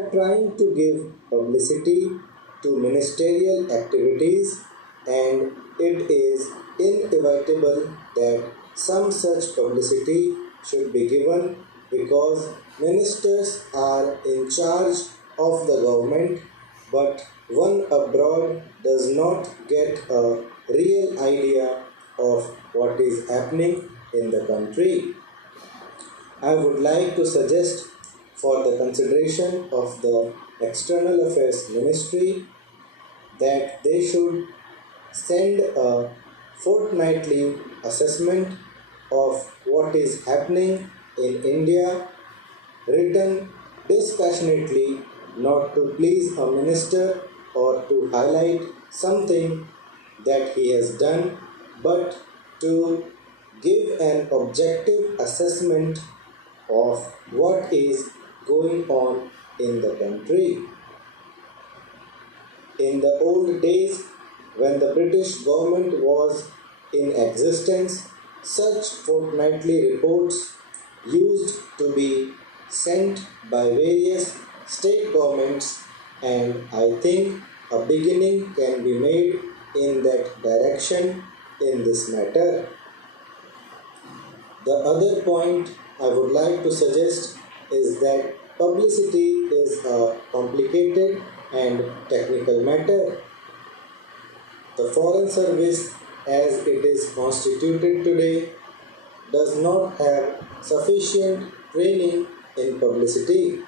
are trying to give publicity to ministerial activities, and it is inevitable that some such publicity should be given because ministers are in charge of the government, but one abroad does not get a real idea of what is happening in the country. I would like to suggest for the consideration of the External Affairs Ministry that they should send a fortnightly assessment of what is happening in India, written dispassionately, not to please a minister or to highlight something that he has done, but to give an objective assessment of what is going on in the country. In the old days, when the British government was in existence, such fortnightly reports used to be sent by various state governments, and I think a beginning can be made in that direction in this matter. The other point I would like to suggest is that publicity is a complicated and technical matter. The Foreign Service, as it is constituted today, does not have sufficient training in publicity.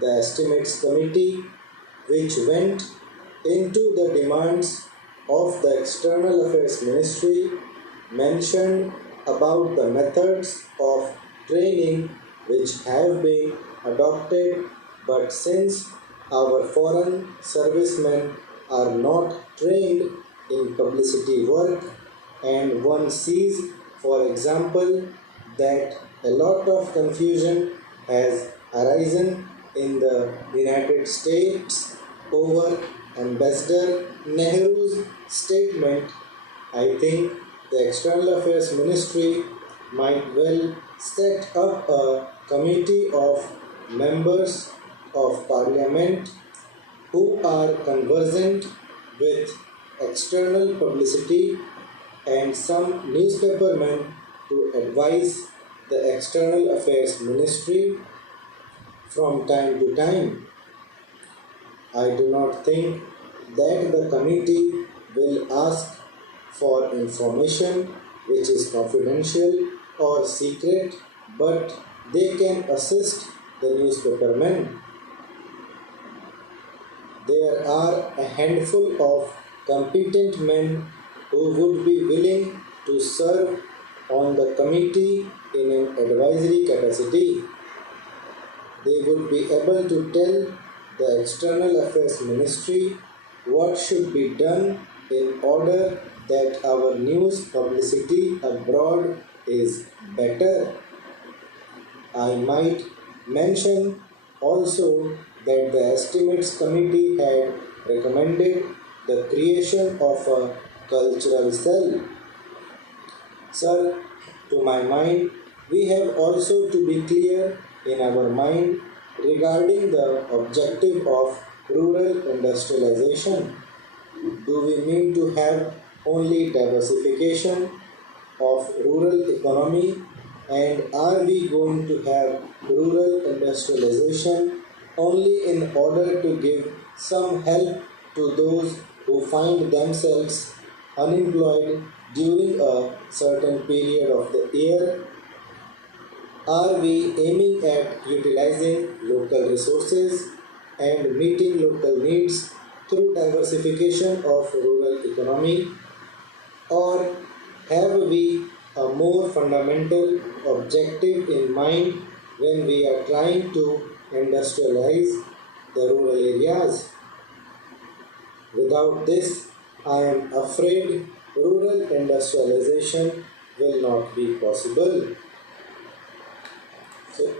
The Estimates Committee, which went into the demands of the External Affairs Ministry, mentioned about the methods of training which have been adopted, but since our foreign servicemen are not trained in publicity work, and one sees, for example, that a lot of confusion has arisen in the United States over Ambassador Nehru's statement, I think the External Affairs Ministry might well set up a committee of members of parliament who are conversant with external publicity and some newspapermen to advise the External Affairs Ministry from time to time. I do not think that the committee will ask for information which is confidential or secret, but they can assist the newspapermen. There are a handful of competent men who would be willing to serve on the committee in an advisory capacity. They would be able to tell the External Affairs Ministry what should be done in order that our news publicity abroad is better. I might mention also that the Estimates Committee had recommended the creation of a cultural cell. Sir, to my mind, we have also to be clear in our mind regarding the objective of rural industrialization. Do we mean to have only diversification of rural economy, and are we going to have rural industrialization only in order to give some help to those who find themselves unemployed during a certain period of the year? Are we aiming at utilizing local resources and meeting local needs through diversification of rural economy, or have we a more fundamental objective in mind when we are trying to industrialize the rural areas? Without this, I am afraid rural industrialization will not be possible. So,